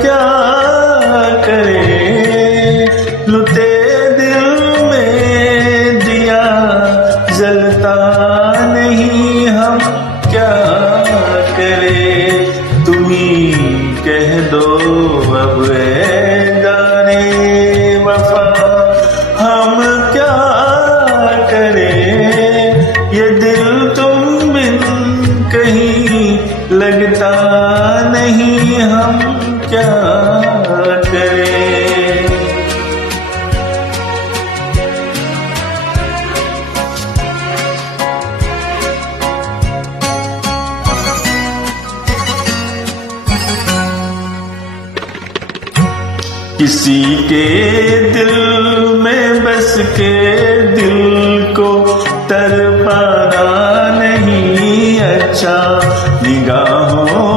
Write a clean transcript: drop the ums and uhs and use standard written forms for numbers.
क्या करें, लुटे दिल में दिया जलता नहीं, हम क्या करें। तुम ही कह दो अब ऐ जाने वफा, हम क्या करें। ये दिल तुम बिन कहीं लगता नहीं, हम क्या करें। किसी के दिल में बस के दिल को तड़पाना नहीं अच्छा, निगाहों